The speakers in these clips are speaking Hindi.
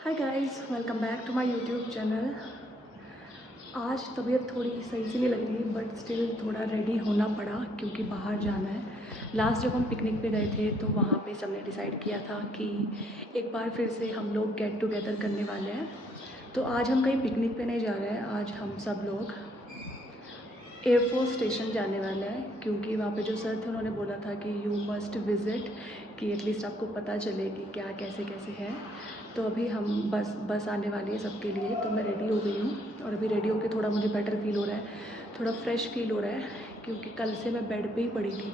Hi guys, welcome back to my YouTube channel. आज तबीयत थोड़ी सही से नहीं लग रही बट स्टिल थोड़ा रेडी होना पड़ा क्योंकि बाहर जाना है। लास्ट जब हम पिकनिक पे गए थे तो वहाँ पे सबने डिसाइड किया था कि एक बार फिर से हम लोग गेट टुगेदर करने वाले हैं। तो आज हम कहीं पिकनिक पे नहीं जा रहे हैं, आज हम सब लोग एयरफोर्स स्टेशन जाने वाला है क्योंकि वहाँ पे जो सर थे उन्होंने बोला था कि यू मस्ट विज़िट, कि एटलीस्ट आपको पता चले कि क्या कैसे कैसे है। तो अभी हम बस आने वाली है सबके लिए, तो मैं रेडी हो गई हूँ और अभी रेडी होकर थोड़ा मुझे बेटर फील हो रहा है, थोड़ा फ्रेश फील हो रहा है क्योंकि कल से मैं बेड पे ही पड़ी थी,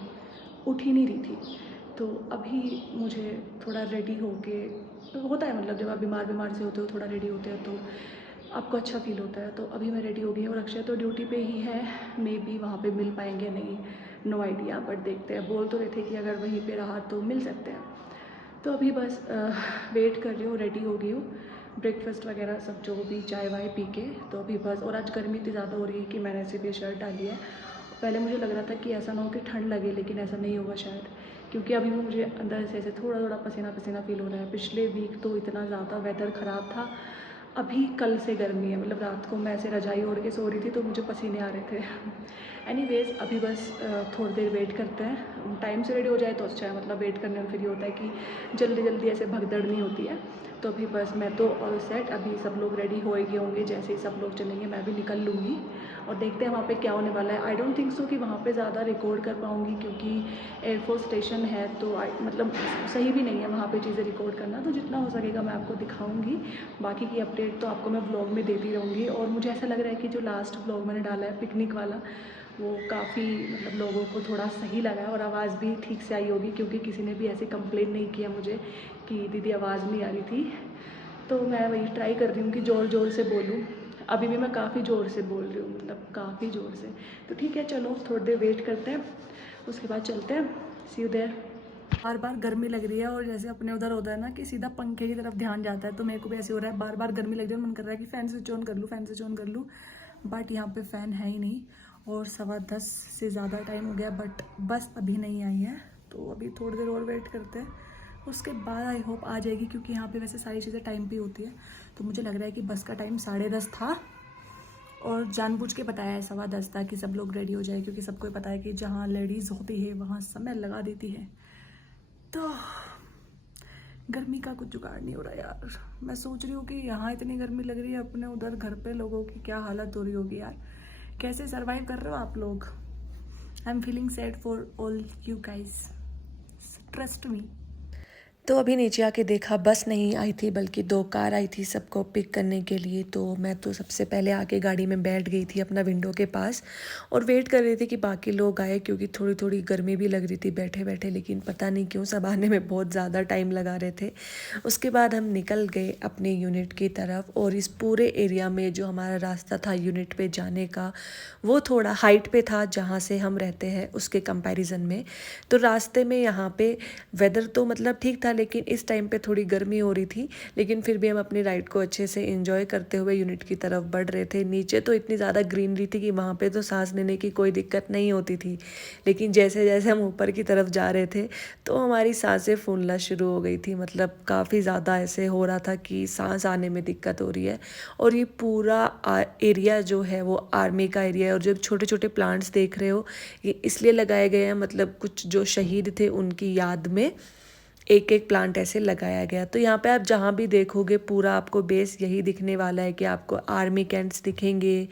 उठ ही नहीं रही थी। तो अभी मुझे थोड़ा रेडी होके होता है, मतलब जब आप बीमार बीमार से होते हो थोड़ा रेडी होते हैं तो आपको अच्छा फ़ील होता है। तो अभी मैं रेडी हो गई हूँ और अक्षय तो ड्यूटी पे ही है, मे बी वहाँ पे मिल पाएंगे नहीं, नो आइडिया, बट देखते हैं। बोल तो रहे थे कि अगर वहीं पे रहा तो मिल सकते हैं। तो अभी बस वेट कर रही हूँ, रेडी हो गई हूँ, ब्रेकफास्ट वगैरह सब जो भी चाय वाय पी के। तो अभी बस, और आज गर्मी इतनी ज़्यादा हो रही है कि मैंने सिर्फ ये शर्ट डाली है। पहले मुझे लग रहा था कि ऐसा ना हो कि ठंड लगे, लेकिन ऐसा नहीं होगा शायद, क्योंकि अभी भी मुझे अंदर से ऐसे थोड़ा थोड़ा पसीना पसीना फील हो रहा है। पिछले वीक तो इतना ज़्यादा वेदर ख़राब था, अभी कल से गर्मी है, मतलब रात को मैं ऐसे रजाई ओढ़ के सो रही थी तो मुझे पसीने आ रहे थे। एनीवेज अभी बस थोड़ी देर वेट करते हैं, टाइम से रेडी हो जाए तो अच्छा है, मतलब वेट करने में फिर ये होता है कि जल्दी जल्दी ऐसे भगदड़ नहीं होती है। तो अभी बस मैं तो ऑल सेट, अभी सब लोग रेडी हो गए होंगे, जैसे ही सब लोग चलेंगे मैं भी निकल लूँगी और देखते हैं वहाँ पे क्या होने वाला है। आई डोंट थिंक सो कि वहाँ पे ज़्यादा रिकॉर्ड कर पाऊँगी क्योंकि एयरफोर्स स्टेशन है, तो मतलब सही भी नहीं है वहाँ पे चीज़ें रिकॉर्ड करना। तो जितना हो सकेगा मैं आपको दिखाऊँगी, बाकी की अपडेट तो आपको मैं व्लॉग में देती रहूँगी। और मुझे ऐसा लग रहा है कि जो लास्ट व्लॉग मैंने डाला है पिकनिक वाला, वो काफ़ी मतलब लोगों को थोड़ा सही लगा है और आवाज़ भी ठीक से आई होगी, क्योंकि किसी ने भी ऐसे कंप्लेन नहीं किया मुझे कि दीदी आवाज़ नहीं आ रही थी। तो मैं वही ट्राई कर रही हूँ कि ज़ोर ज़ोर से बोलूँ। अभी भी मैं काफ़ी ज़ोर से बोल रही हूँ, मतलब काफ़ी ज़ोर से। तो ठीक है, चलो थोड़ी देर वेट करते हैं, उसके बाद चलते हैं। See you there. बार बार गर्मी लग रही है और जैसे अपने उधर होता है ना कि सीधा पंखे की तरफ ध्यान जाता है, तो मेरे को भी ऐसे हो रहा है, बार बार गर्मी लग रही है, मन कर रहा है कि फ़ैन स्विच ऑन कर लूँ, फ़ैन स्विच ऑन कर लूँ, बट यहाँ पे फ़ैन है ही नहीं। और 10:15 से ज़्यादा टाइम हो गया बट बस अभी नहीं आई है, तो अभी थोड़ी देर और वेट करते हैं, उसके बाद आई होप आ जाएगी, क्योंकि यहाँ पे वैसे सारी चीज़ें टाइम पे होती है। तो मुझे लग रहा है कि बस का टाइम 10:30 था और जानबूझ के बताया है 10:15 था कि सब लोग रेडी हो जाए, क्योंकि सबको पता है कि जहाँ लेडीज़ होती है वहाँ समय लगा देती है। तो गर्मी का कुछ जुगाड़ नहीं हो रहा यार। मैं सोच रही हूँ कि यहाँ इतनी गर्मी लग रही है, अपने उधर घर पे लोगों की क्या हालत हो रही होगी यार, कैसे सरवाइव कर रहे हो आप लोग। I am feeling sad for all you guys, trust me. तो अभी नीचे आके देखा बस नहीं आई थी बल्कि 2 कार आई थी सबको पिक करने के लिए। तो मैं तो सबसे पहले आके गाड़ी में बैठ गई थी अपना विंडो के पास और वेट कर रही थी कि बाकी लोग आए, क्योंकि थोड़ी थोड़ी गर्मी भी लग रही थी बैठे बैठे, लेकिन पता नहीं क्यों सब आने में बहुत ज़्यादा टाइम लगा रहे थे। उसके बाद हम निकल गए अपने यूनिट की तरफ और इस पूरे एरिया में जो हमारा रास्ता था यूनिट पे जाने का, वो थोड़ा हाइट पे था जहाँ से हम रहते हैं उसके कंपैरिजन में। तो रास्ते में यहाँ पे वेदर तो मतलब ठीक था, लेकिन इस टाइम पे थोड़ी गर्मी हो रही थी, लेकिन फिर भी हम अपनी राइड को अच्छे से एंजॉय करते हुए यूनिट की तरफ बढ़ रहे थे। नीचे तो इतनी ज़्यादा ग्रीनरी थी कि वहाँ पे तो सांस लेने की कोई दिक्कत नहीं होती थी, लेकिन जैसे जैसे हम ऊपर की तरफ जा रहे थे तो हमारी सांसें फूलना शुरू हो गई थी, मतलब काफ़ी ज़्यादा ऐसे हो रहा था कि सांस आने में दिक्कत हो रही है। और ये पूरा एरिया जो है वो आर्मी का एरिया है, और जब छोटे छोटे प्लांट्स देख रहे हो ये इसलिए लगाए गए हैं, मतलब कुछ जो शहीद थे उनकी याद में एक एक प्लांट ऐसे लगाया गया। तो यहाँ पे आप जहाँ भी देखोगे पूरा आपको बेस यही दिखने वाला है कि आपको आर्मी कैंट्स दिखेंगे,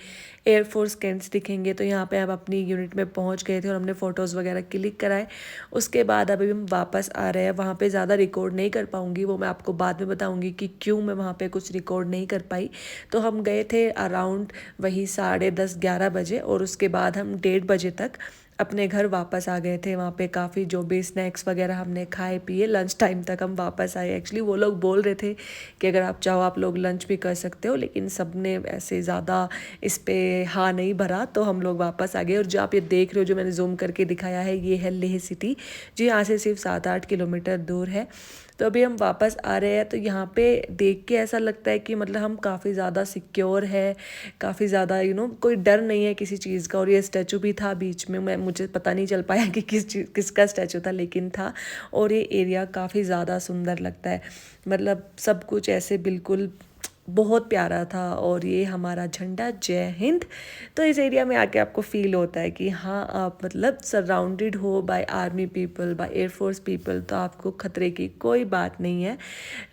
एयरफोर्स कैंट्स दिखेंगे। तो यहाँ पे आप अपनी यूनिट में पहुँच गए थे और हमने फ़ोटोज़ वगैरह क्लिक कराए। उसके बाद अभी हम वापस आ रहे हैं, वहाँ पे ज़्यादा रिकॉर्ड नहीं कर पाऊँगी, वो मैं आपको बाद में बताऊँगी कि क्यों मैं वहाँ पे कुछ रिकॉर्ड नहीं कर पाई। तो हम गए थे अराउंड वही 10:30-11 बजे, और उसके बाद हम 1:30 बजे तक अपने घर वापस आ गए थे। वहाँ पे काफ़ी जो भी स्नैक्स वगैरह हमने खाए पिए, लंच टाइम तक हम वापस आए। एक्चुअली वो लोग बोल रहे थे कि अगर आप चाहो आप लोग लंच भी कर सकते हो, लेकिन सब ने ऐसे ज़्यादा इस पे हाँ नहीं भरा, तो हम लोग वापस आ गए। और जो आप ये देख रहे हो, जो मैंने जूम करके दिखाया है, ये है लेह सिटी, जो यहाँ से सिर्फ 7-8 किलोमीटर दूर है। तो अभी हम वापस आ रहे हैं, तो यहाँ पे देख के ऐसा लगता है कि मतलब हम काफ़ी ज़्यादा सिक्योर है, काफ़ी ज़्यादा कोई डर नहीं है किसी चीज़ का। और ये स्टैचू भी था बीच में, मुझे पता नहीं चल पाया कि किसका स्टैचू था, लेकिन था। और ये एरिया काफ़ी ज़्यादा सुंदर लगता है, मतलब सब कुछ ऐसे बिल्कुल बहुत प्यारा था। और ये हमारा झंडा, जय हिंद। तो इस एरिया में आके आपको फील होता है कि हाँ, आप मतलब सराउंडेड हो by army people, by air force people, तो आपको खतरे की कोई बात नहीं है।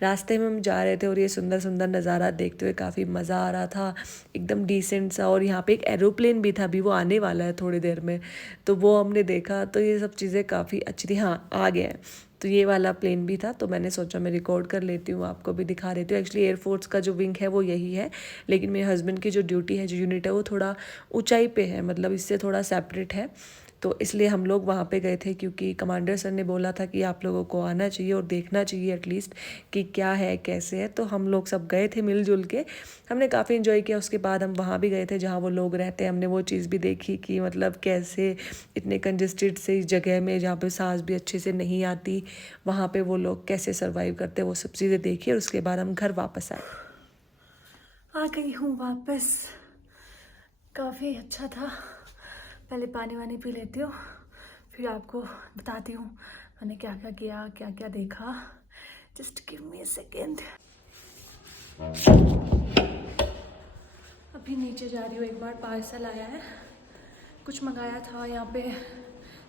रास्ते में हम जा रहे थे और ये सुंदर सुंदर नज़ारा देखते हुए काफ़ी मज़ा आ रहा था, एकदम डिसेंट सा। और यहाँ पे एक एरोप्लेन भी था, अभी वो आने वाला है थोड़ी देर में, तो वो हमने देखा। तो ये सब चीज़ें काफ़ी अच्छी थी। हाँ, आ गए हैं। तो ये वाला प्लेन भी था, तो मैंने सोचा मैं रिकॉर्ड कर लेती हूँ, आपको भी दिखा देती हूँ। एक्चुअली एयरफोर्स का जो विंग है वो यही है, लेकिन मेरे हस्बैंड की जो ड्यूटी है, जो यूनिट है, वो थोड़ा ऊंचाई पे है, मतलब इससे थोड़ा सेपरेट है। तो इसलिए हम लोग वहाँ पे गए थे, क्योंकि कमांडर सर ने बोला था कि आप लोगों को आना चाहिए और देखना चाहिए एटलीस्ट कि क्या है कैसे है। तो हम लोग सब गए थे मिलजुल के, हमने काफ़ी इन्जॉय किया। उसके बाद हम वहाँ भी गए थे जहाँ वो लोग रहते हैं, हमने वो चीज़ भी देखी कि मतलब कैसे इतने कंजेस्टेड से इस जगह में, जहाँ पे सांस भी अच्छे से नहीं आती, वहाँ पे वो लोग कैसे सर्वाइव करते हैं, वो सब चीज़ें देखी। और उसके बाद हम घर वापस आए। आ गई हूँ वापस। काफ़ी अच्छा था। पहले पानी वानी पी लेती हूँ, फिर आपको बताती हूँ मैंने क्या क्या किया, क्या क्या देखा। Just give me a second. अभी नीचे जा रही हूँ। एक बार पार्सल आया है, कुछ मंगाया था। यहाँ पे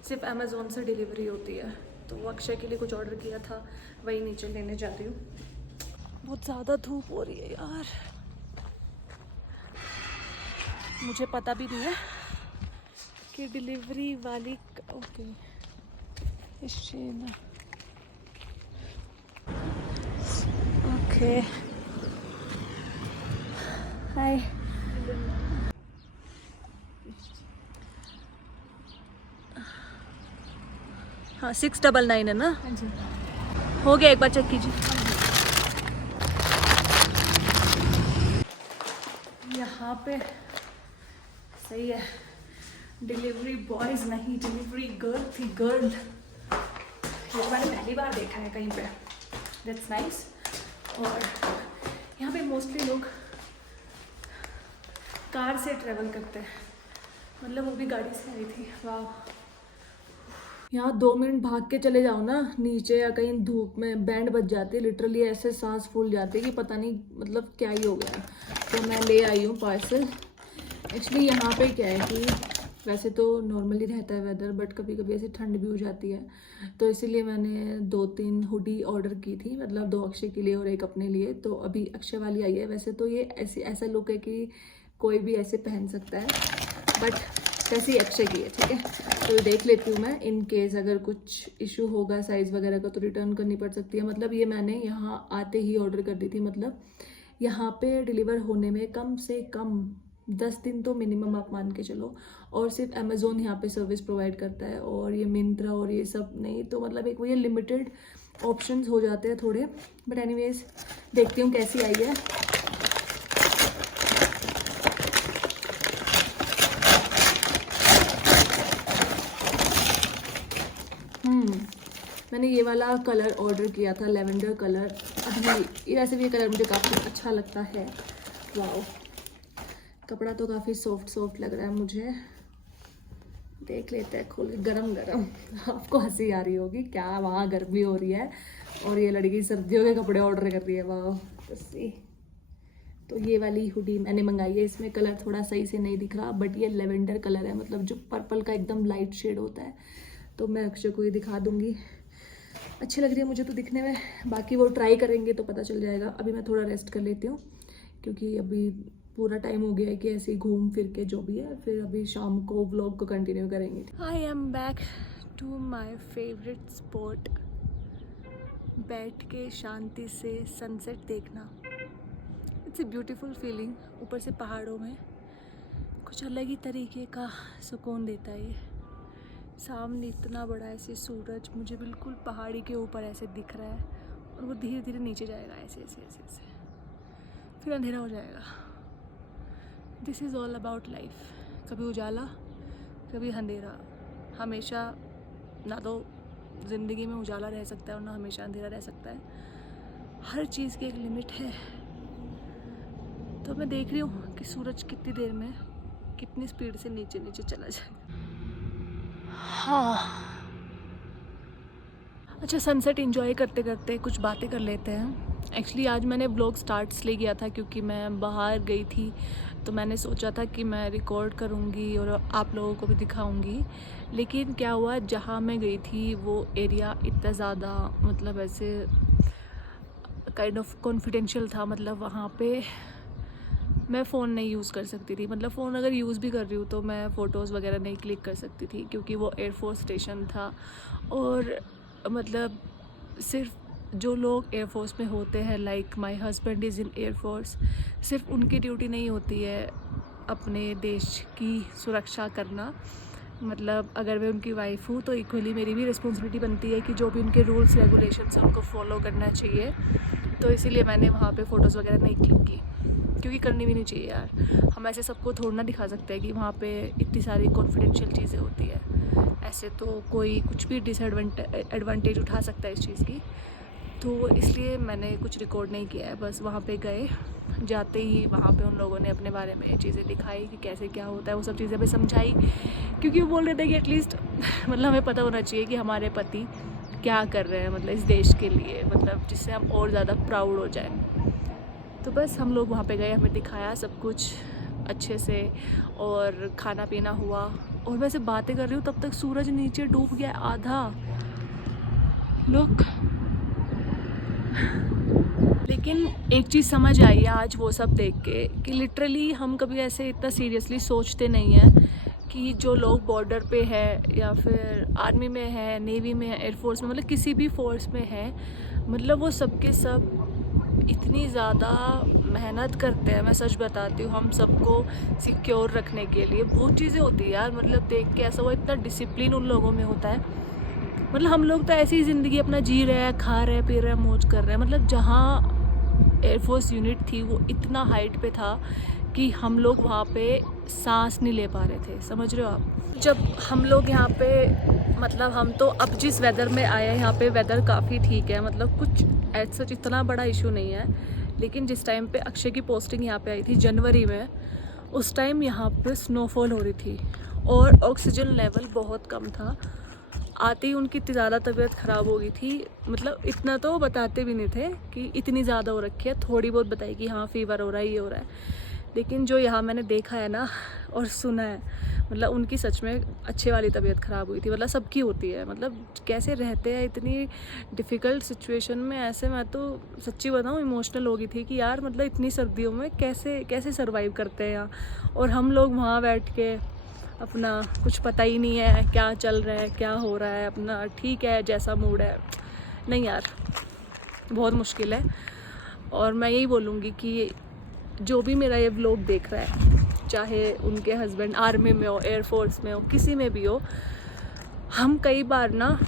सिर्फ अमेज़ोन से डिलीवरी होती है, तो वो अक्षय के लिए कुछ ऑर्डर किया था, वही नीचे लेने जा रही हूँ। बहुत ज़्यादा धूप हो रही है यार, मुझे पता भी नहीं है कि डिलीवरी वाली ओके ओके हाय। हाँ 699 है ना? हाँ जी। हो गया, एक बार चेक कीजिए। यहाँ पे सही है, डिलीवरी बॉयज़ नहीं, डिलीवरी गर्ल थी, गर्ल। ये मैंने पहली बार देखा है कहीं पे, दैट्स नाइस। और यहाँ पे मोस्टली लोग कार से ट्रेवल करते हैं, मतलब वो भी गाड़ी से आई थी। वाह, यहाँ 2 मिनट भाग के चले जाओ ना नीचे या कहीं धूप में, बैंड बज जाती है लिटरली, ऐसे सांस फूल जाती है कि पता नहीं मतलब क्या ही हो गया है। तो मैं ले आई हूँ पार्सल। एक्चुअली यहाँ पे क्या है कि वैसे तो नॉर्मली रहता है वेदर, बट कभी कभी ऐसे ठंड भी हो जाती है, तो इसीलिए मैंने 2-3 हुडी ऑर्डर की थी, मतलब 2 अक्षय के लिए और एक अपने लिए। तो अभी अक्षय वाली आई है। वैसे तो ये ऐसा लुक है कि कोई भी ऐसे पहन सकता है, बट कैसी अक्षय की है, ठीक है। तो देख लेती हूँ मैं, इन केस अगर कुछ इशू होगा साइज़ वगैरह का तो रिटर्न करनी पड़ सकती है। मतलब ये मैंने यहाँ आते ही ऑर्डर कर दी थी, मतलब यहाँ पे डिलीवर होने में कम से कम 10 दिन तो मिनिमम आप मान के चलो। और सिर्फ अमेज़ोन यहाँ पे सर्विस प्रोवाइड करता है, और ये मिंत्रा और ये सब नहीं। तो मतलब एक वो ये लिमिटेड ऑप्शंस हो जाते हैं थोड़े, बट एनीवेज देखती हूँ कैसी आई है। मैंने ये वाला कलर ऑर्डर किया था, लेवेंडर कलर। अभी वैसे भी ये कलर मुझे काफ़ी अच्छा लगता है। वाओ, कपड़ा तो काफ़ी सॉफ्ट लग रहा है मुझे। देख लेते हैं खोल के, गरम गरम। आपको हंसी आ रही होगी, क्या वहाँ गर्मी हो रही है और ये लड़की सर्दियों के कपड़े ऑर्डर कर रही है। वाह, तो ये वाली हुडी मैंने मंगाई है। इसमें कलर थोड़ा सही से नहीं दिख रहा, बट ये लेवेंडर कलर है, मतलब जो पर्पल का एकदम लाइट शेड होता है। तो मैं अक्षय को ये दिखा दूंगी, अच्छी लग रही है मुझे तो दिखने में। बाकी वो ट्राई करेंगे तो पता चल जाएगा। अभी मैं थोड़ा रेस्ट कर लेती हूँ, क्योंकि अभी पूरा टाइम हो गया है कि ऐसे ही घूम फिर के जो भी है, फिर अभी शाम को व्लॉग को कंटिन्यू करेंगे। I am back to my favourite spot, बैठ के शांति से सनसेट देखना। It's a beautiful feeling. ऊपर से पहाड़ों में कुछ अलग ही तरीके का सुकून देता है ये। सामने इतना बड़ा ऐसे सूरज मुझे बिल्कुल पहाड़ी के ऊपर ऐसे दिख रहा है, और वो धीरे धीरे नीचे जाएगा ऐसे ऐसे ऐसे ऐसे, फिर अंधेरा हो जाएगा। This is all about life. कभी उजाला, कभी अंधेरा, हमेशा ना तो ज़िंदगी में उजाला रह सकता है और ना हमेशा अंधेरा रह सकता है। हर चीज़ की एक लिमिट है। तो मैं देख रही हूँ कि सूरज कितनी देर में कितनी स्पीड से नीचे नीचे चला जाएगा। हाँ, अच्छा, सनसेट एंजॉय करते करते कुछ बातें कर लेते हैं। एक्चुअली आज मैंने व्लॉग स्टार्ट इसलिए किया था क्योंकि मैं बाहर गई थी, तो मैंने सोचा था कि मैं रिकॉर्ड करूँगी और आप लोगों को भी दिखाऊँगी। लेकिन क्या हुआ, जहाँ मैं गई थी वो एरिया इतना ज़्यादा मतलब ऐसे काइंड ऑफ कॉन्फिडेंशियल था। मतलब वहाँ पे मैं फ़ोन नहीं यूज़ कर सकती थी। मतलब फ़ोन अगर यूज़ भी कर रही हूँ तो मैं फ़ोटोज़ वगैरह नहीं क्लिक कर सकती थी क्योंकि वो एयरफोर्स स्टेशन था। और मतलब सिर्फ जो लोग एयरफोर्स में होते हैं, like my husband is in air force, सिर्फ उनकी ड्यूटी नहीं होती है अपने देश की सुरक्षा करना। मतलब अगर मैं उनकी वाइफ हूँ तो इक्वली मेरी भी रिस्पॉन्सिबिलिटी बनती है कि जो भी उनके रूल्स रेगुलेशंस हैं उनको फॉलो करना चाहिए। तो इसीलिए मैंने वहाँ पे फ़ोटोज़ वगैरह नहीं क्लिक की, क्योंकि करनी भी नहीं चाहिए यार। हम ऐसे सबको थोड़ा ना दिखा सकते हैं कि वहाँ पे इतनी सारी कॉन्फिडेंशियल चीज़ें होती है। ऐसे तो कोई कुछ भी एडवांटेज उठा सकता है इस चीज़ की। तो इसलिए मैंने कुछ रिकॉर्ड नहीं किया है। बस वहाँ पे गए, जाते ही वहाँ पे उन लोगों ने अपने बारे में चीज़ें दिखाई कि कैसे क्या होता है, वो सब चीज़ें हमें समझाई। क्योंकि वो बोल रहे थे कि एटलीस्ट मतलब हमें पता होना चाहिए कि हमारे पति क्या कर रहे हैं मतलब इस देश के लिए, मतलब जिससे हम और ज़्यादा प्राउड हो जाए। तो बस हम लोग वहाँ पे गए, हमें दिखाया सब कुछ अच्छे से और खाना पीना हुआ। और वैसे बातें कर रही हूँ तब तक सूरज नीचे डूब गया आधा, लुक। लेकिन एक चीज़ समझ आई है आज वो सब देख के कि लिटरली हम कभी ऐसे इतना सीरियसली सोचते नहीं हैं कि जो लोग बॉर्डर पे है या फिर आर्मी में है, नेवी में है, एयरफोर्स में, मतलब किसी भी फोर्स में है, मतलब वो सबके सब इतनी ज़्यादा मेहनत करते हैं। मैं सच बताती हूँ, हम सबको सिक्योर रखने के लिए बहुत चीज़ें होती है यार। मतलब देख के ऐसा हुआ, इतना डिसिप्लिन उन लोगों में होता है। मतलब हम लोग तो ऐसी ज़िंदगी अपना जी रहे हैं, खा रहे हैं, पी रहे हैं, मौज कर रहे हैं। मतलब जहाँ एयरफोर्स यूनिट थी वो इतना हाइट पे था कि हम लोग वहाँ पे सांस नहीं ले पा रहे थे, समझ रहे हो आप। जब हम लोग यहाँ पे मतलब हम तो अब जिस वेदर में आए हैं, यहाँ पे वेदर काफ़ी ठीक है, मतलब कुछ ऐसा इतना बड़ा इशू नहीं है। लेकिन जिस टाइम पे अक्षय की पोस्टिंग यहाँ पे आई थी जनवरी में, उस टाइम यहाँ पे स्नोफॉल हो रही थी और ऑक्सीजन लेवल बहुत कम था। आते ही उनकी इतनी ज़्यादा तबीयत ख़राब हो गई थी। मतलब इतना तो बताते भी नहीं थे कि इतनी ज़्यादा हो रखी है, थोड़ी बहुत बताई कि हाँ फीवर हो रहा है, ये हो रहा है। लेकिन जो यहाँ मैंने देखा है ना और सुना है, मतलब उनकी सच में अच्छे वाली तबीयत ख़राब हुई थी। मतलब सबकी होती है, मतलब कैसे रहते हैं इतनी डिफ़िकल्ट सिचुएशन में। ऐसे मैं तो सच्ची बताऊँ इमोशनल हो गई थी कि यार मतलब इतनी सर्दियों में कैसे कैसे सर्वाइव करते हैं यहाँ, और हम लोग वहाँ बैठ के अपना कुछ पता ही नहीं है क्या चल रहा है, क्या हो रहा है, अपना ठीक है जैसा मूड है। नहीं यार, बहुत मुश्किल है। और मैं यही बोलूँगी कि जो भी मेरा ये व्लॉग देख रहा है, चाहे उनके हस्बैंड आर्मी में हो, एयरफोर्स में हो, किसी में भी हो, हम कई बार ना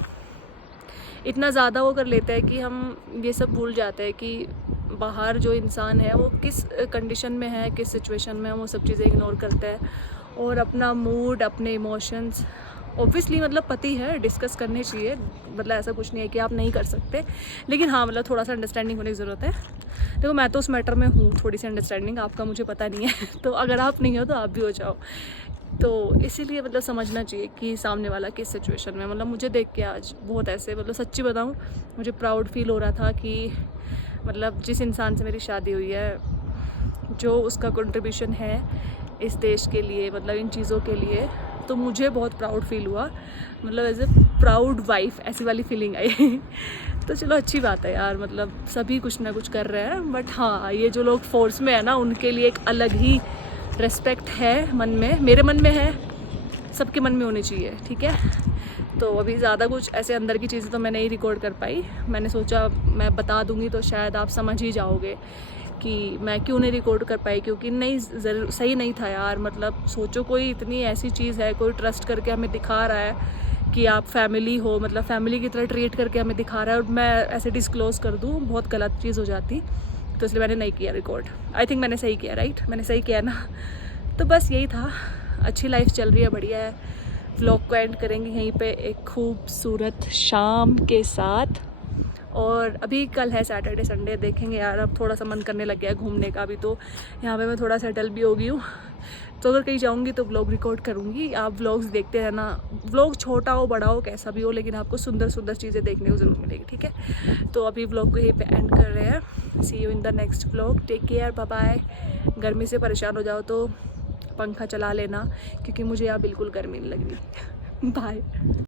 इतना ज़्यादा वो कर लेते हैं कि हम ये सब भूल जाते हैं कि बाहर जो इंसान है वो किस कंडीशन में है, किस सिचुएशन में है। वो सब चीज़ें इग्नोर करते हैं और अपना मूड, अपने इमोशंस, ऑब्वियसली मतलब पति है, डिस्कस करने चाहिए। मतलब ऐसा कुछ नहीं है कि आप नहीं कर सकते, लेकिन हाँ मतलब थोड़ा सा अंडरस्टैंडिंग होने की ज़रूरत है। देखो मैं तो उस मैटर में हूँ थोड़ी सी अंडरस्टैंडिंग, आपका मुझे पता नहीं है तो अगर आप नहीं हो तो आप भी हो जाओ। तो इसीलिए मतलब समझना चाहिए कि सामने वाला किस सिचुएशन में। मतलब मुझे देख के आज बहुत ऐसे, मतलब सच्ची बताऊँ, मुझे प्राउड फील हो रहा था कि मतलब जिस इंसान से मेरी शादी हुई है, जो उसका कंट्रीब्यूशन है इस देश के लिए, मतलब इन चीज़ों के लिए, तो मुझे बहुत प्राउड फील हुआ। मतलब एज ए प्राउड वाइफ ऐसी वाली फीलिंग आई तो चलो अच्छी बात है यार, मतलब सभी कुछ ना कुछ कर रहे हैं। बट हाँ, ये जो लोग फोर्स में है ना, उनके लिए एक अलग ही रेस्पेक्ट है मन में, मेरे मन में है, सबके मन में होनी चाहिए, ठीक है। तो अभी ज़्यादा कुछ ऐसे अंदर की चीज़ें तो मैं नहीं रिकॉर्ड कर पाई। मैंने सोचा मैं बता दूँगी तो शायद आप समझ ही जाओगे कि मैं क्यों नहीं रिकॉर्ड कर पाई, क्योंकि नहीं सही नहीं था यार। मतलब सोचो कोई इतनी ऐसी चीज़ है, कोई ट्रस्ट करके हमें दिखा रहा है कि आप फैमिली हो, मतलब फैमिली की तरह ट्रीट करके हमें दिखा रहा है, और मैं ऐसे डिस्क्लोज़ कर दूँ, बहुत गलत चीज़ हो जाती। तो इसलिए मैंने नहीं किया रिकॉर्ड। आई थिंक मैंने सही किया, राइट? मैंने सही किया ना। तो बस यही था, अच्छी लाइफ चल रही है, बढ़िया है। व्लॉग को एंड करेंगे यहीं पे एक खूबसूरत शाम के साथ। और अभी कल है सैटरडे संडे, देखेंगे यार अब थोड़ा सा मन करने लग गया है घूमने का। अभी तो यहाँ पे मैं थोड़ा सेटल भी हो गई हूँ, तो अगर कहीं जाऊँगी तो व्लॉग रिकॉर्ड करूँगी। आप व्लॉग्स देखते रहना, व्लॉग छोटा हो बड़ा हो कैसा भी हो, लेकिन आपको सुंदर सुंदर चीज़ें देखने को ज़रूर मिलेगी, ठीक है। तो अभी व्लॉग को यहीं पे एंड कर रहे हैं। See you in the next vlog, take care, bye bye. गर्मी से परेशान हो जाओ तो पंखा चला लेना, क्योंकि मुझे यहाँ बिल्कुल गर्मी नहीं लग रही। बाय।